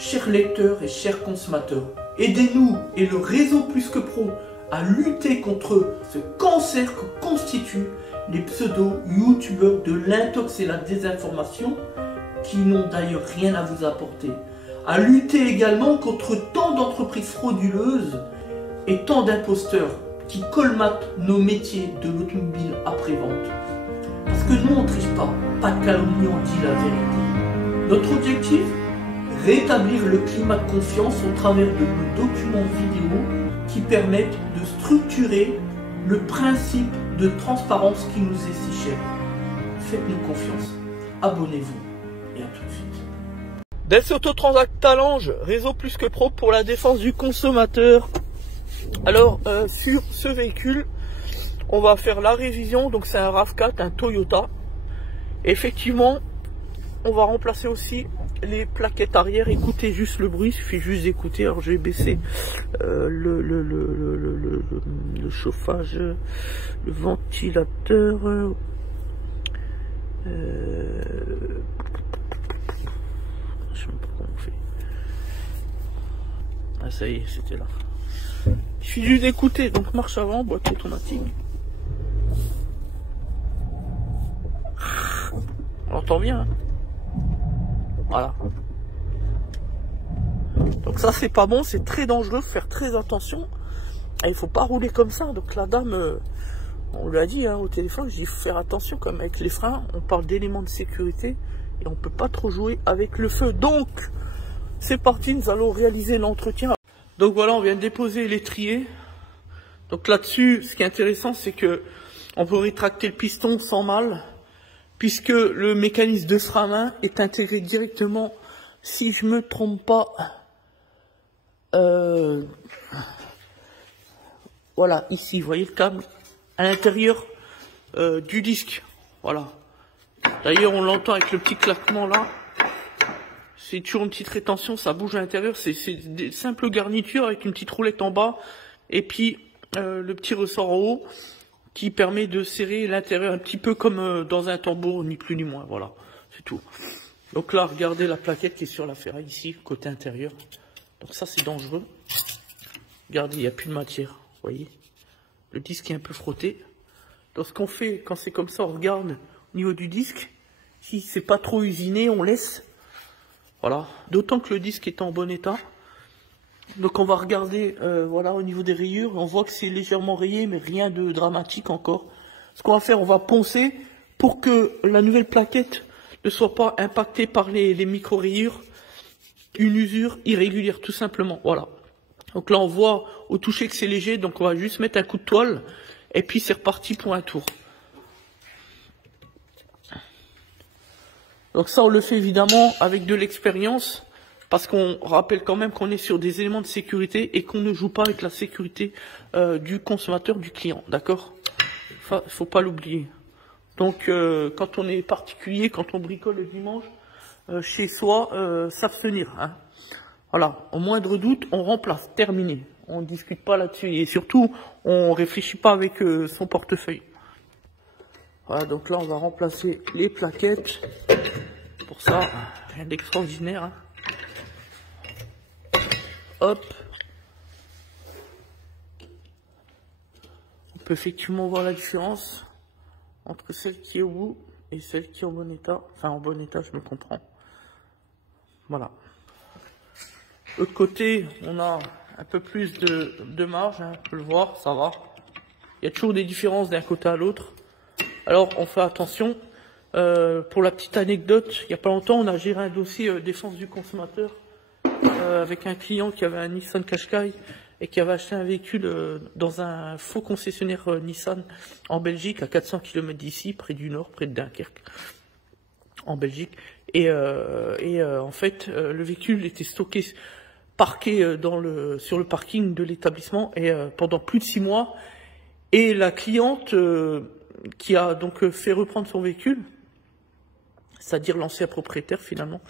chers lecteurs et chers consommateurs, aidez-nous et le réseau Plus que Pro à lutter contre ce cancer que constituent les pseudo-youtubeurs de l'intox et la désinformation qui n'ont d'ailleurs rien à vous apporter. À lutter également contre tant d'entreprises frauduleuses et tant d'imposteurs qui colmatent nos métiers de l'automobile après-vente. Parce que nous on ne triche pas de calomnie, on dit la vérité. Notre objectif, rétablir le climat de confiance au travers de nos documents vidéo qui permettent de structurer le principe de transparence qui nous est si cher. Faites-nous confiance, abonnez-vous et à tout de suite. Des Autotransact Talange, réseau Plus que Pro pour la défense du consommateur. Alors sur ce véhicule, on va faire la révision. Donc c'est un RAV4, un Toyota. Effectivement, on va remplacer aussi les plaquettes arrière. Écoutez juste le bruit, il suffit juste d'écouter. Alors je vais baisser le chauffage, le ventilateur. Je sais même pas comment on fait. Ah ça y est, c'était là. Il suffit juste d'écouter. Donc marche avant, boîte automatique. On entend bien. Hein. Voilà. Donc ça c'est pas bon, c'est très dangereux, faut faire très attention. Et il faut pas rouler comme ça. Donc la dame, on lui a dit hein, au téléphone, je dis faut faire attention comme avec les freins, on parle d'éléments de sécurité et on peut pas trop jouer avec le feu. Donc c'est parti, nous allons réaliser l'entretien. Donc voilà, on vient de déposer l'étrier. Donc là-dessus, ce qui est intéressant, c'est que on peut rétracter le piston sans mal, puisque le mécanisme de frein à main est intégré directement, si je me trompe pas, voilà, ici, vous voyez le câble, à l'intérieur du disque, voilà. D'ailleurs, on l'entend avec le petit claquement là, c'est toujours une petite rétention, ça bouge à l'intérieur, c'est des simples garnitures avec une petite roulette en bas, et puis le petit ressort en haut, qui permet de serrer l'intérieur un petit peu comme dans un tambour, ni plus ni moins, voilà, c'est tout. Donc là, regardez la plaquette qui est sur la ferraille ici, côté intérieur. Donc ça, c'est dangereux. Regardez, il n'y a plus de matière, vous voyez. Le disque est un peu frotté. Donc ce qu'on fait, quand c'est comme ça, on regarde au niveau du disque. Si c'est pas trop usiné, on laisse. Voilà, d'autant que le disque est en bon état. Donc on va regarder, voilà, au niveau des rayures, on voit que c'est légèrement rayé, mais rien de dramatique encore. Ce qu'on va faire, on va poncer pour que la nouvelle plaquette ne soit pas impactée par les micro-rayures, une usure irrégulière, tout simplement, voilà. Donc là, on voit au toucher que c'est léger, donc on va juste mettre un coup de toile, et puis c'est reparti pour un tour. Donc ça, on le fait évidemment avec de l'expérience, parce qu'on rappelle quand même qu'on est sur des éléments de sécurité et qu'on ne joue pas avec la sécurité du consommateur, du client, d'accord? Faut pas l'oublier. Donc quand on est particulier, quand on bricole le dimanche, chez soi, s'abstenir. Hein. Voilà, au moindre doute, on remplace, terminé. On ne discute pas là-dessus et surtout, on réfléchit pas avec son portefeuille. Voilà, donc là, on va remplacer les plaquettes. Pour ça, rien d'extraordinaire. Hein. Hop. On peut effectivement voir la différence entre celle qui est au bout et celle qui est en bon état. Enfin, en bon état, je me comprends. Voilà. De l'autre côté, on a un peu plus de marge. Hein, on peut le voir, ça va. Il y a toujours des différences d'un côté à l'autre. Alors, on fait attention. Pour la petite anecdote, il n'y a pas longtemps, on a géré un dossier défense du consommateur avec un client qui avait un Nissan Qashqai et qui avait acheté un véhicule dans un faux concessionnaire Nissan en Belgique, à 400 km d'ici, près du nord, près de Dunkerque, en Belgique. Et en fait, le véhicule était stocké, parqué sur le parking de l'établissement et pendant plus de 6 mois. Et la cliente qui a donc fait reprendre son véhicule, c'est-à-dire l'ancien propriétaire finalement,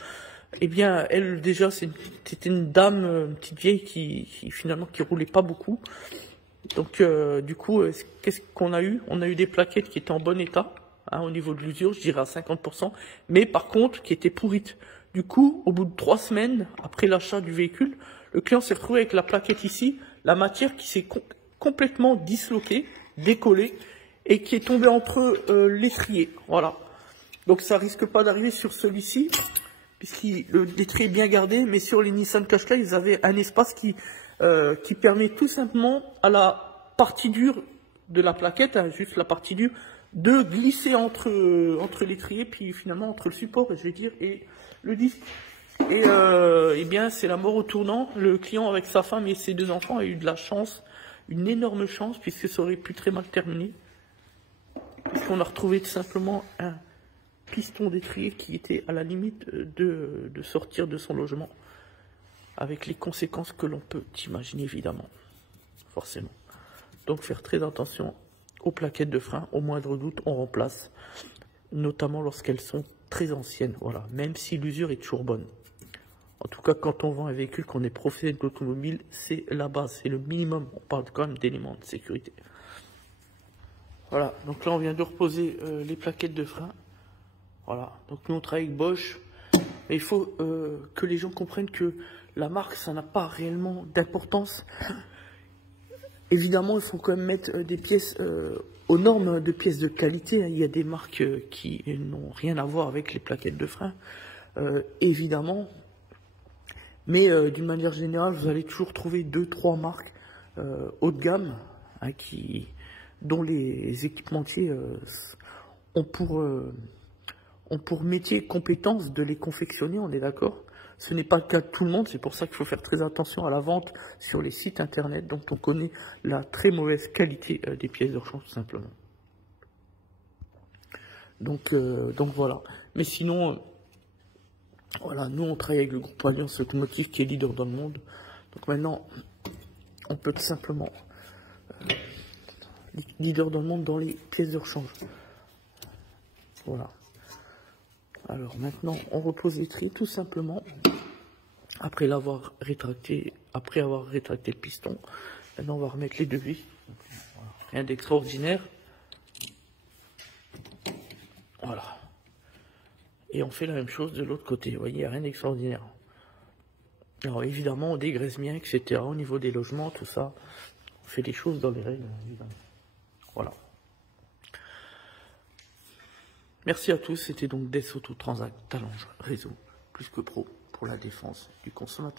eh bien, elle déjà, c'était une dame, une petite vieille qui finalement qui roulait pas beaucoup. Donc, du coup, qu'est-ce qu'on a eu? On a eu des plaquettes qui étaient en bon état, hein, au niveau de l'usure, je dirais à 50%, mais par contre, qui étaient pourrites. Du coup, au bout de 3 semaines, après l'achat du véhicule, le client s'est retrouvé avec la plaquette ici, la matière qui s'est complètement disloquée, décollée, et qui est tombée entre l'étrier. Voilà. Donc ça risque pas d'arriver sur celui-ci, puisque l'étrier est bien gardé, mais sur les Nissan Qashqai, ils avaient un espace qui permet tout simplement à la partie dure de la plaquette, hein, juste la partie dure, de glisser entre l'étrier, puis finalement entre le support, je vais dire, et le disque. Et eh bien, c'est la mort au tournant. Le client, avec sa femme et ses 2 enfants, a eu de la chance, une énorme chance, puisque ça aurait pu très mal terminer. Puisqu'on a retrouvé tout simplement un piston d'étrier qui était à la limite de sortir de son logement, avec les conséquences que l'on peut imaginer, évidemment, forcément. Donc faire très attention aux plaquettes de frein, au moindre doute on remplace, notamment lorsqu'elles sont très anciennes, voilà, même si l'usure est toujours bonne. En tout cas, quand on vend un véhicule, qu'on est professionnel de l'automobile, c'est la base, c'est le minimum, on parle quand même d'éléments de sécurité. Voilà, donc là on vient de reposer les plaquettes de frein. Voilà, donc nous on travaille avec Bosch, et il faut que les gens comprennent que la marque, ça n'a pas réellement d'importance. Évidemment, il faut quand même mettre des pièces aux normes de pièces de qualité. Il y a des marques qui n'ont rien à voir avec les plaquettes de frein, évidemment. Mais d'une manière générale, vous allez toujours trouver 2-3 marques haut de gamme, hein, dont les équipementiers ont pour métier et compétence de les confectionner, on est d'accord? Ce n'est pas le cas de tout le monde, c'est pour ça qu'il faut faire très attention à la vente sur les sites internet dont on connaît la très mauvaise qualité des pièces de rechange, tout simplement. Donc voilà. Mais sinon, voilà, nous on travaille avec le groupe Alliance Automotive qui est leader dans le monde. Donc maintenant, on peut tout simplement leader dans le monde dans les pièces de rechange. Voilà. Alors maintenant, on repose l'étrier tout simplement. Après avoir rétracté le piston, maintenant on va remettre les 2 vis. Voilà. Rien d'extraordinaire. Voilà. Et on fait la même chose de l'autre côté. Vous voyez, il n'y a rien d'extraordinaire. Alors évidemment, on dégraisse bien, etc. Au niveau des logements, tout ça. On fait les choses dans les règles, évidemment. Voilà. Merci à tous. C'était donc Des Auto Transact Talange Réseau, plus que pro, pour la défense du consommateur.